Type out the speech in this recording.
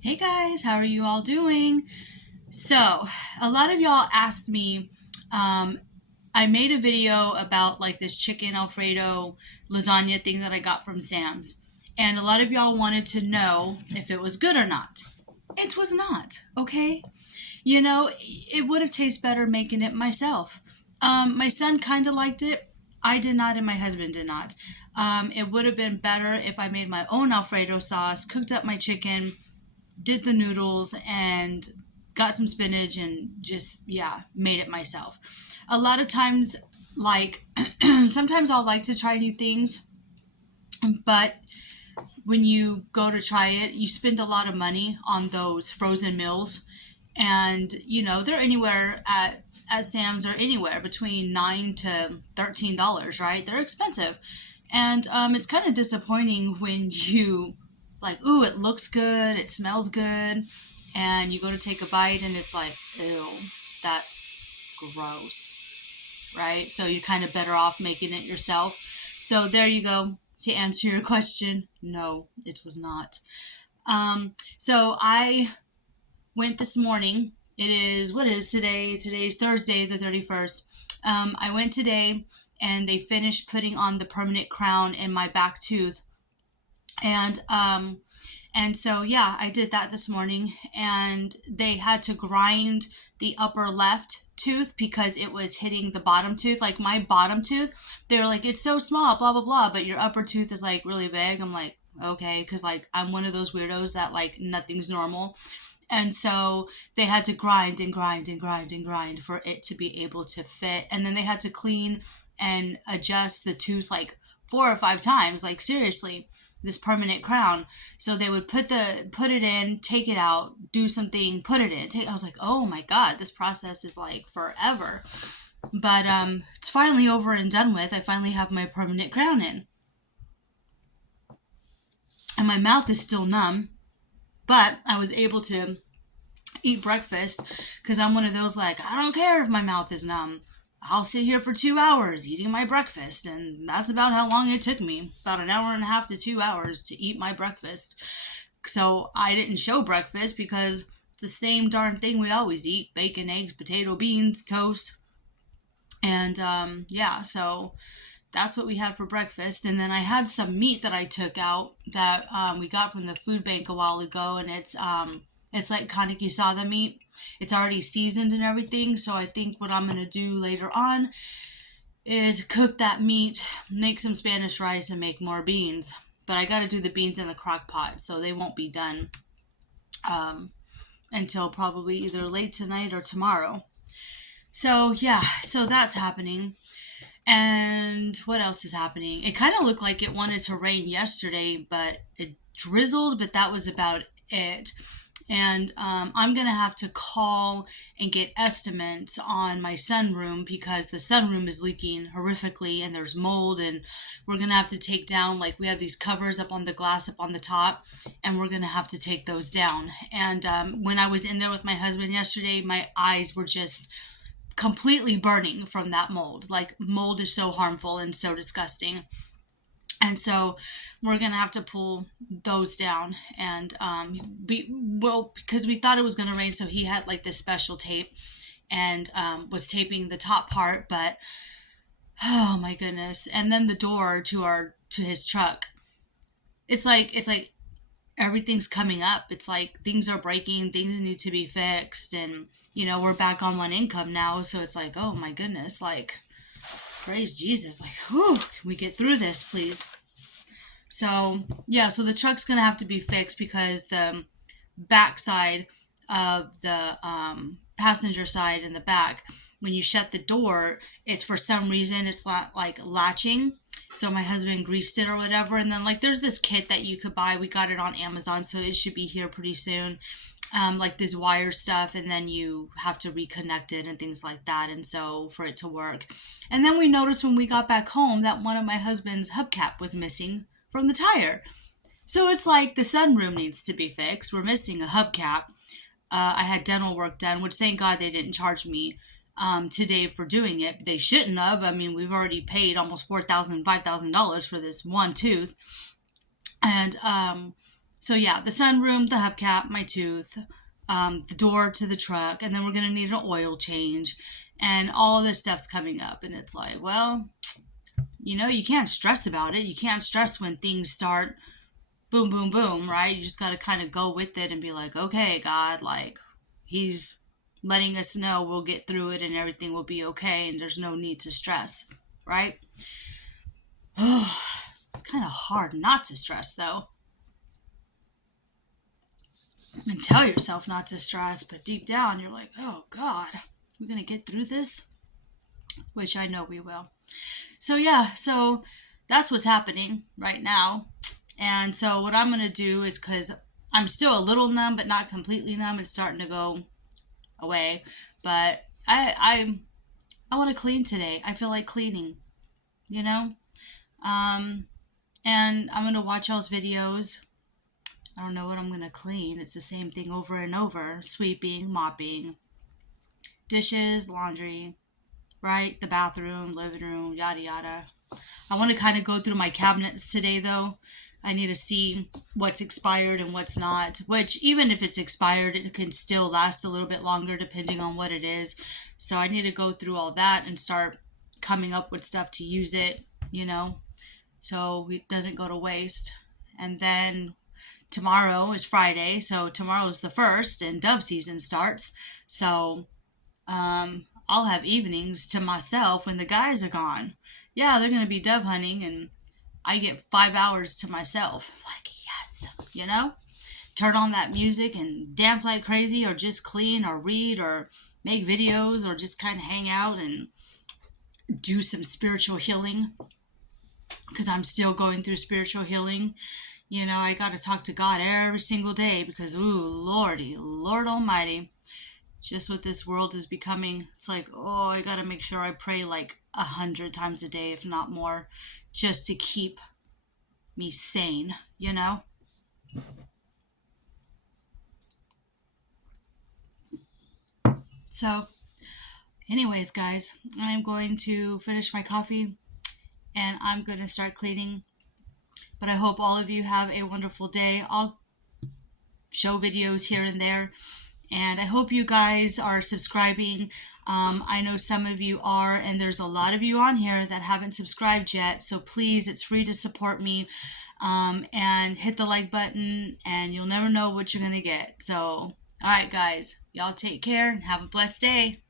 Hey guys, how are you all doing? So, a lot of y'all asked me, um, I made a video about like this chicken Alfredo lasagna thing that I got from Sam's. And a lot of y'all wanted to know if it was good or not. It was not, okay? It would have tasted better making it myself. My son kind of liked it. I did not, and my husband did not. It would have been better if I made my own Alfredo sauce, cooked up my chicken, did the noodles and got some spinach and just made it myself. A lot of times, like sometimes I'll like to try new things, but when you go to try it, you spend a lot of money on those frozen meals, and they're anywhere at Sam's or anywhere between $9 to $13, right? They're expensive, and it's kind of disappointing when you like, ooh, it looks good, it smells good, and you go to take a bite and it's like, ew, that's gross, right? So you're kind of better off making it yourself. So there you go. To answer your question, no, it was not. So I went this morning. It is, what is today? Today's Thursday, the 31st. I went today and they finished putting on the permanent crown in my back tooth. And so yeah, I did that this morning, and they had to grind the upper left tooth because it was hitting the bottom tooth, like my bottom tooth. They were like, it's so small, blah blah blah, but your upper tooth is like really big. I'm like, okay, because like I'm one of those weirdos that like nothing's normal. And so they had to grind and grind and grind and grind for it to be able to fit. And then they had to clean and adjust the tooth like 4 or 5 times. Like seriously, this permanent crown. So they would put it in, take it out, do something, put it in. I was like, oh my god, this process is like forever. But it's finally over and done with. I finally have my permanent crown in, and my mouth is still numb. But I was able to eat breakfast because I'm one of those like, I don't care if my mouth is numb. I'll sit here for 2 hours eating my breakfast, and that's about how long it took me, about an hour and a half to 2 hours to eat my breakfast. So I didn't show breakfast because it's the same darn thing we always eat: bacon, eggs, potato, beans, toast. And so that's what we had for breakfast. And then I had some meat that I took out that we got from the food bank a while ago, and it's like kaneki sada meat. It's already seasoned and everything. So I think what I'm gonna do later on is cook that meat, make some Spanish rice, and make more beans. But I gotta do the beans in the crock pot, so they won't be done um, until probably either late tonight or tomorrow. So yeah, so that's happening. And what else is happening? It kind of looked like it wanted to rain yesterday, but it drizzled, but that was about it. And I'm going to have to call and get estimates on my sunroom because the sunroom is leaking horrifically and there's mold, and we're going to have to take down, like, we have these covers up on the glass up on the top, and we're going to have to take those down. And when I was in there with my husband yesterday, my eyes were just completely burning from that mold. Like, mold is so harmful and so disgusting. And so we're gonna have to pull those down, and because we thought it was gonna rain, so he had like this special tape and was taping the top part, but oh my goodness. And then the door to his truck, it's like everything's coming up. It's like things are breaking, things need to be fixed, and we're back on one income now, so it's like, oh my goodness, like, praise Jesus, like, whew, can we get through this, please? So yeah, so the truck's gonna have to be fixed because the backside of the passenger side in the back, when you shut the door, it's, for some reason, it's not like latching. So my husband greased it or whatever, and then like there's this kit that you could buy. We got it on Amazon, so it should be here pretty soon. Like this wire stuff, and then you have to reconnect it and things like that, and so for it to work. And then we noticed when we got back home that one of my husband's hubcap was missing from the tire. So it's like the sunroom needs to be fixed. We're missing a hubcap. I had dental work done, which thank God they didn't charge me today for doing it. They shouldn't have. I mean, we've already paid almost $4,000, $5,000 for this one tooth. And So yeah, the sunroom, the hubcap, my tooth, the door to the truck, and then we're gonna need an oil change, and all of this stuff's coming up. And it's like, well, you can't stress about it. You can't stress when things start boom, boom, boom, right? You just got to kind of go with it and be like, okay, God, like, He's letting us know we'll get through it and everything will be okay, and there's no need to stress, right? It's kind of hard not to stress, though. And tell yourself not to stress, but deep down, you're like, oh, God, we're going to get through this? Which I know we will. So, yeah, so that's what's happening right now. And so what I'm going to do is, because I'm still a little numb, but not completely numb. It's starting to go away. But I want to clean today. I feel like cleaning, you know? And I'm going to watch y'all's videos. I don't know what I'm going to clean. It's the same thing over and over. Sweeping, mopping, dishes, laundry, right? The bathroom, living room, yada yada. I want to kind of go through my cabinets today, though. I need to see what's expired and what's not, which even if it's expired, it can still last a little bit longer depending on what it is. So I need to go through all that and start coming up with stuff to use it, so it doesn't go to waste. And then tomorrow is Friday, so tomorrow's the 1st and dove season starts. So I'll have evenings to myself when the guys are gone. Yeah, they're going to be dove hunting, and I get 5 hours to myself. Like, yes, turn on that music and dance like crazy, or just clean, or read, or make videos, or just kind of hang out and do some spiritual healing, because I'm still going through spiritual healing. I got to talk to God every single day, because, Lord Almighty, just what this world is becoming. It's like, I got to make sure I pray like 100 times a day, if not more, just to keep me sane, So, anyways, guys, I'm going to finish my coffee and I'm going to start cleaning. But I hope all of you have a wonderful day. I'll show videos here and there. And I hope you guys are subscribing. I know some of you are, and there's a lot of you on here that haven't subscribed yet. So please, it's free to support me. And hit the like button, and you'll never know what you're going to get. So, all right, guys, y'all take care and have a blessed day.